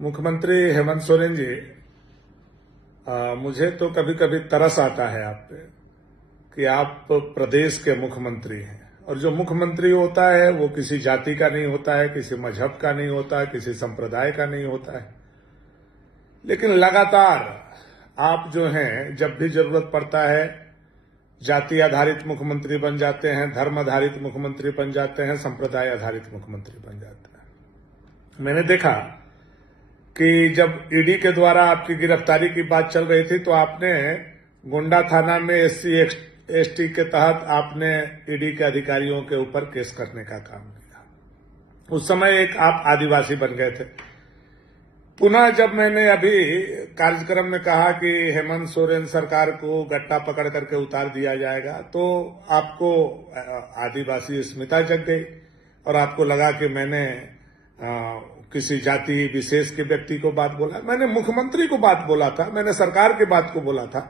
मुख्यमंत्री हेमंत सोरेन जी, मुझे तो कभी कभी तरस आता है आप पे कि आप प्रदेश के मुख्यमंत्री हैं और जो मुख्यमंत्री होता है वो किसी जाति का नहीं होता है, किसी मजहब का नहीं होता है, किसी संप्रदाय का नहीं होता है। लेकिन लगातार आप जो हैं जब भी जरूरत पड़ता है जाति आधारित मुख्यमंत्री बन जाते हैं, धर्म आधारित मुख्यमंत्री बन जाते हैं, संप्रदाय आधारित मुख्यमंत्री बन जाते हैं। मैंने देखा कि जब ईडी के द्वारा आपकी गिरफ्तारी की बात चल रही थी तो आपने गोंडा थाना में SC/ST के तहत आपने ईडी के अधिकारियों के ऊपर केस करने का काम किया। उस समय एक आप आदिवासी बन गए थे। पुनः जब मैंने अभी कार्यक्रम में कहा कि हेमंत सोरेन सरकार को गट्टा पकड़ करके उतार दिया जाएगा तो आपको आदिवासी अस्मिता जग गई और आपको लगा कि मैंने किसी जाति विशेष के व्यक्ति को बात बोला। मैंने मुख्यमंत्री को बात बोला था, मैंने सरकार की बात को बोला था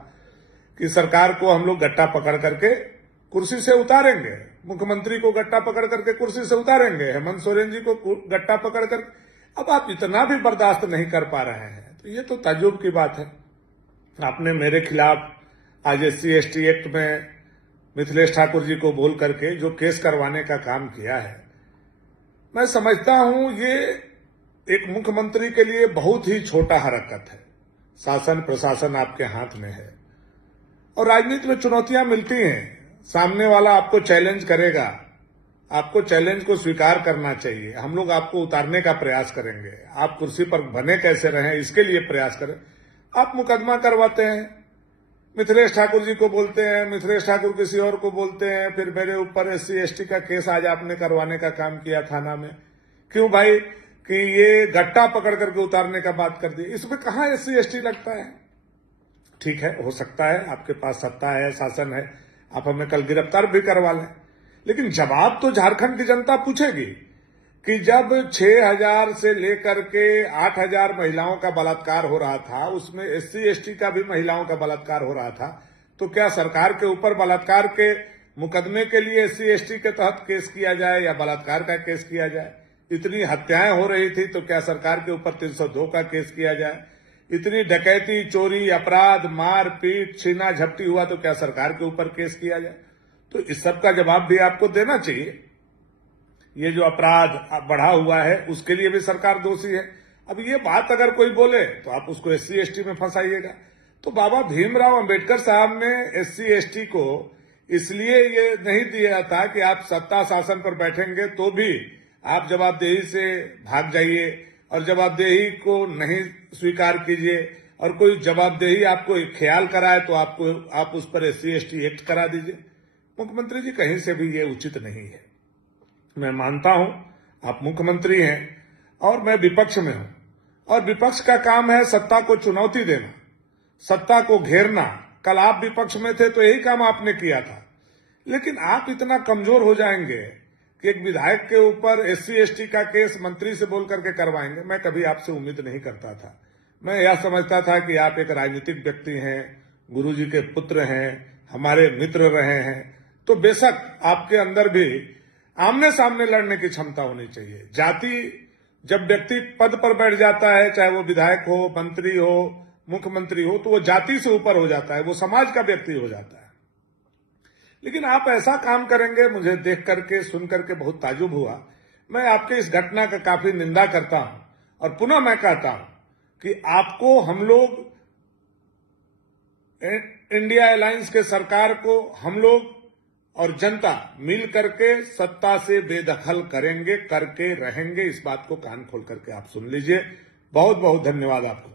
कि सरकार को हम लोग गट्टा पकड़ करके कुर्सी से उतारेंगे, मुख्यमंत्री को गट्टा पकड़ करके कुर्सी से उतारेंगे, हेमंत सोरेन जी को गट्टा पकड़ कर। अब आप इतना भी बर्दाश्त नहीं कर पा रहे हैं तो ये तो ताज्जुब की बात है। आपने मेरे खिलाफ आज SC/ST एक्ट में मिथिलेश ठाकुर जी को बोल करके जो केस करवाने का काम किया है, मैं समझता हूं ये एक मुख्यमंत्री के लिए बहुत ही छोटा हरकत है। शासन प्रशासन आपके हाथ में है और राजनीति में चुनौतियां मिलती हैं। सामने वाला आपको चैलेंज करेगा, आपको चैलेंज को स्वीकार करना चाहिए। हम लोग आपको उतारने का प्रयास करेंगे, आप कुर्सी पर बने कैसे रहें इसके लिए प्रयास करें। आप मुकदमा करवाते हैं, मिथिलेश ठाकुर जी को बोलते हैं, मिथिलेश ठाकुर किसी और को बोलते हैं, फिर मेरे ऊपर SC/ST का केस आज आपने करवाने का काम किया थाना में। क्यों भाई कि ये गट्टा पकड़ करके उतारने का बात कर दी, इसमें कहां SC/ST लगता है। ठीक है, हो सकता है आपके पास सत्ता है, शासन है, आप हमें कल गिरफ्तार भी करवा लें, लेकिन जवाब तो झारखंड की जनता पूछेगी कि जब 6,000 से लेकर के 8,000 महिलाओं का बलात्कार हो रहा था, उसमें SC/ST का भी महिलाओं का बलात्कार हो रहा था, तो क्या सरकार के ऊपर बलात्कार के मुकदमे के लिए SC/ST के तहत केस किया जाए या बलात्कार का केस किया जाए। इतनी हत्याएं हो रही थी तो क्या सरकार के ऊपर 302 का केस किया जाए। इतनी डकैती, चोरी, अपराध, मार पीट, छीना झपटी हुआ तो क्या सरकार के ऊपर केस किया जाए। तो इस सब का जवाब भी आपको देना चाहिए। ये जो अपराध बढ़ा हुआ है उसके लिए भी सरकार दोषी है। अब ये बात अगर कोई बोले तो आप उसको SC/ST में फंसाइएगा। तो बाबा भीमराव अंबेडकर साहब ने SC/ST को इसलिए ये नहीं दिया था कि आप सत्ता शासन पर बैठेंगे तो भी आप जवाबदेही से भाग जाइए और जवाबदेही को नहीं स्वीकार कीजिए और कोई जवाबदेही आपको ख्याल कराए तो आप उस पर SC/ST एक्ट करा दीजिए। मुख्यमंत्री जी, कहीं से भी ये उचित नहीं है। मैं मानता हूं आप मुख्यमंत्री हैं और मैं विपक्ष में हूं और विपक्ष का काम है सत्ता को चुनौती देना, सत्ता को घेरना। कल आप विपक्ष में थे तो यही काम आपने किया था, लेकिन आप इतना कमजोर हो जाएंगे कि एक विधायक के ऊपर SC/ST का केस मंत्री से बोल करके करवाएंगे। मैं कभी आपसे उम्मीद नहीं करता था। मैं यह समझता था कि आप एक राजनीतिक व्यक्ति हैं, गुरुजी के पुत्र हैं, हमारे मित्र रहे हैं, तो बेशक आपके अंदर भी आमने सामने लड़ने की क्षमता होनी चाहिए। जाति जब व्यक्ति पद पर बैठ जाता है, चाहे वो विधायक हो, मंत्री हो, मुख्यमंत्री हो, तो वो जाति से ऊपर हो जाता है, वो समाज का व्यक्ति हो जाता है। लेकिन आप ऐसा काम करेंगे, मुझे देख करके सुन करके बहुत ताज्जुब हुआ। मैं आपके इस घटना का काफी निंदा करता हूं और पुनः मैं कहता हूं कि आपको हम लोग इंडिया अलायंस के सरकार को हम लोग और जनता मिल करके सत्ता से बेदखल करेंगे, करके रहेंगे। इस बात को कान खोल करके आप सुन लीजिए। बहुत बहुत धन्यवाद आपको।